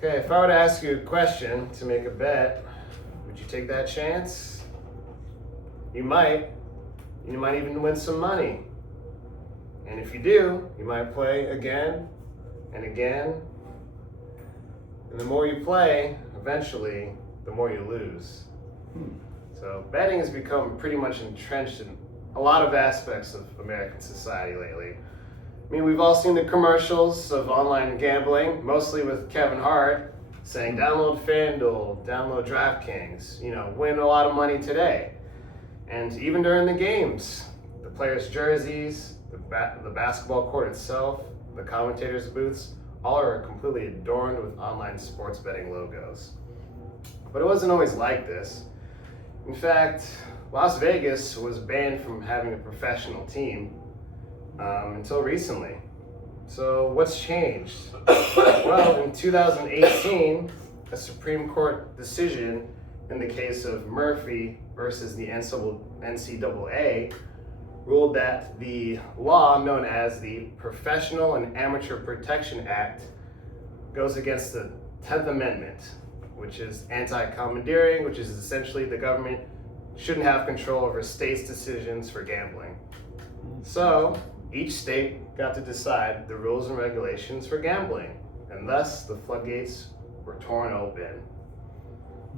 Okay, if I were to ask you a question to make a bet, would you take that chance? You might. You might even win some money. And if you do, you might play again and again. And the more you play, eventually, the more you lose. So betting has become pretty much entrenched in a lot of aspects of American society lately. I mean, we've all seen the commercials of online gambling, mostly with Kevin Hart saying, download FanDuel, download DraftKings, win a lot of money today. And even during the games, the players' jerseys, the basketball court itself, the commentators' booths, all are completely adorned with online sports betting logos. But it wasn't always like this. In fact, Las Vegas was banned from having a professional team until recently. So what's changed? Well, in 2018, a Supreme Court decision in the case of Murphy versus the NCAA ruled that the law known as the Professional and Amateur Protection Act goes against the 10th Amendment, which is anti-commandeering, which is essentially the government shouldn't have control over states' decisions for gambling. So each state got to decide the rules and regulations for gambling, and thus the floodgates were torn open.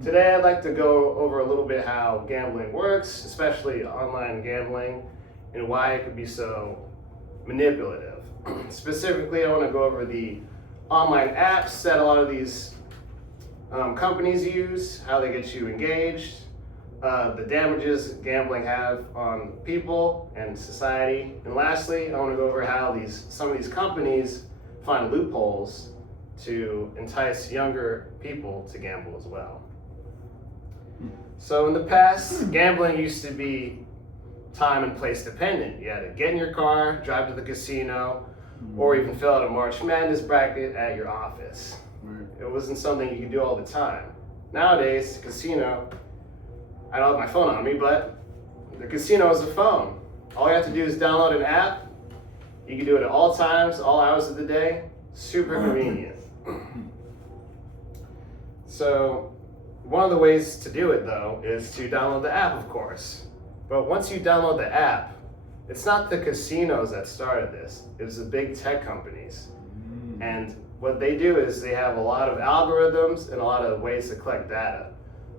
Today I'd like to go over a little bit how gambling works, especially online gambling, and why it could be so manipulative. Specifically, I want to go over the online apps that a lot of these companies use, how they get you engaged, the damages gambling have on people and society, and lastly, I want to go over how some of these companies find loopholes to entice younger people to gamble as well. So in the past, gambling used to be time and place dependent. You had to get in your car, drive to the casino, or even fill out a March Madness bracket at your office. It wasn't something you could do all the time. Nowadays, the casino, I don't have my phone on me, but the casino is a phone. All you have to do is download an app. You can do it at all times, all hours of the day. Super convenient. So one of the ways to do it, though, is to download the app, of course. But once you download the app, it's not the casinos that started this. It was the big tech companies. And what they do is they have a lot of algorithms and a lot of ways to collect data.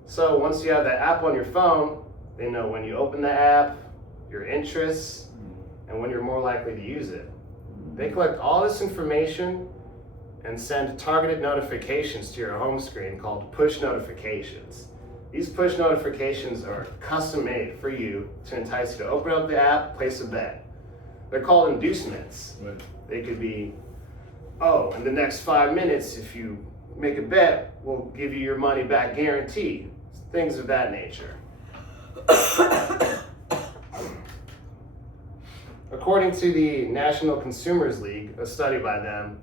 So once you have that app on your phone, they know when you open the app, your interests, and when you're more likely to use it. They collect all this information and send targeted notifications to your home screen called push notifications. These push notifications are custom made for you to entice you to open up the app, place a bet. They're called inducements. Right. They could be, in the next 5 minutes, if you make a bet, we'll give you your money back guarantee. Things of that nature. According to the National Consumers League, a study by them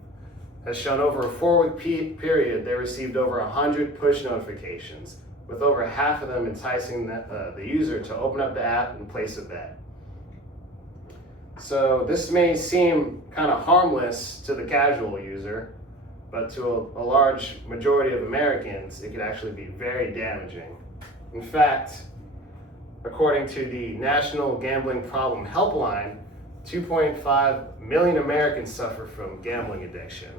has shown over a 4-week period they received over 100 push notifications, with over half of them enticing the user to open up the app and place a bet. So this may seem kind of harmless to the casual user, but to a large majority of Americans, it could actually be very damaging. In fact, according to the National Gambling Problem Helpline, 2.5 million Americans suffer from gambling addiction.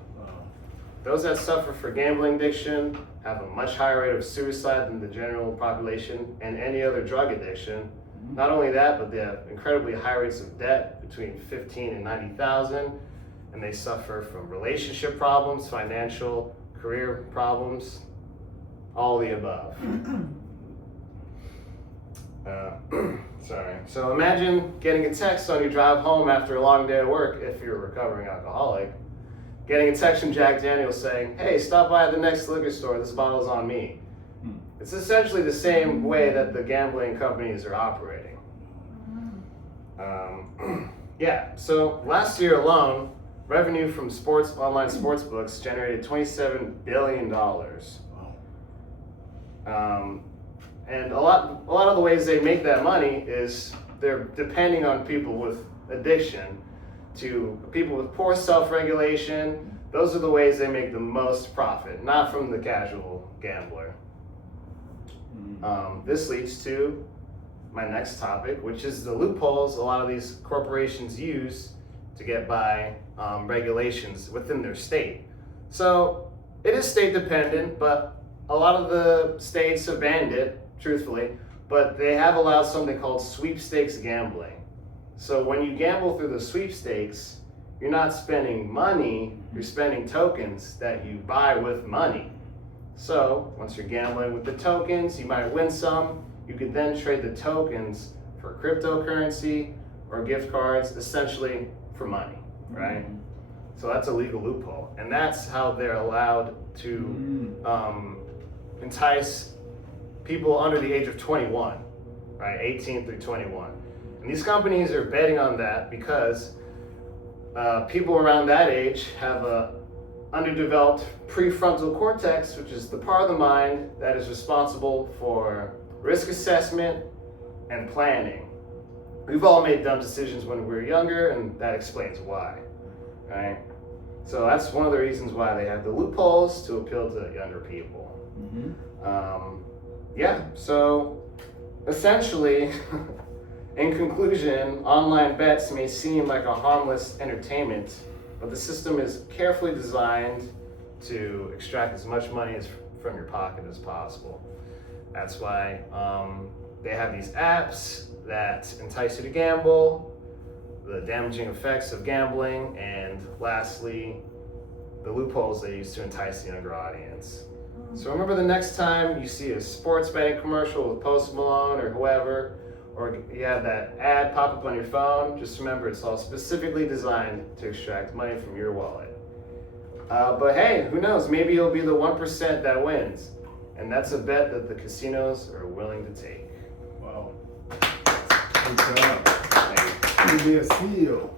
Those that suffer from gambling addiction have a much higher rate of suicide than the general population and any other drug addiction. Not only that, but they have incredibly high rates of debt, between 15 and 90,000, and they suffer from relationship problems, financial, career problems, all the above. So imagine getting a text on your drive home after a long day at work, if you're a recovering alcoholic, getting a text from Jack Daniels saying, "Hey, stop by at the next liquor store, this bottle's on me." It's essentially the same way that the gambling companies are operating. So last year alone, revenue from online sports books generated $27 billion. And a lot of the ways they make that money is they're depending on people with addiction, to people with poor self-regulation, those are the ways they make the most profit, not from the casual gambler. This leads to my next topic, which is the loopholes a lot of these corporations use to get by regulations within their state. So it is state dependent, but a lot of the states have banned it, truthfully, but they have allowed something called sweepstakes gambling. So when you gamble through the sweepstakes, you're not spending money, you're spending tokens that you buy with money. So once you're gambling with the tokens, you might win some. You could then trade the tokens for cryptocurrency or gift cards, essentially for money, right? So that's a legal loophole. And that's how they're allowed to entice people under the age of 21, right? 18 through 21. And these companies are betting on that because people around that age have a underdeveloped prefrontal cortex, which is the part of the mind that is responsible for risk assessment and planning. We've all made dumb decisions when we were younger, and that explains why, right? So that's one of the reasons why they have the loopholes to appeal to younger people. So essentially, in conclusion, online bets may seem like a harmless entertainment, but the system is carefully designed to extract as much money from your pocket as possible. That's why they have these apps that entice you to gamble, the damaging effects of gambling, and lastly, the loopholes they use to entice the younger audience. So remember, the next time you see a sports betting commercial with Post Malone or whoever, or you have that ad pop up on your phone, just remember it's all specifically designed to extract money from your wallet. But hey, who knows? Maybe you'll be the 1% that wins. And that's a bet that the casinos are willing to take. Wow. Good job. You'll be a CEO.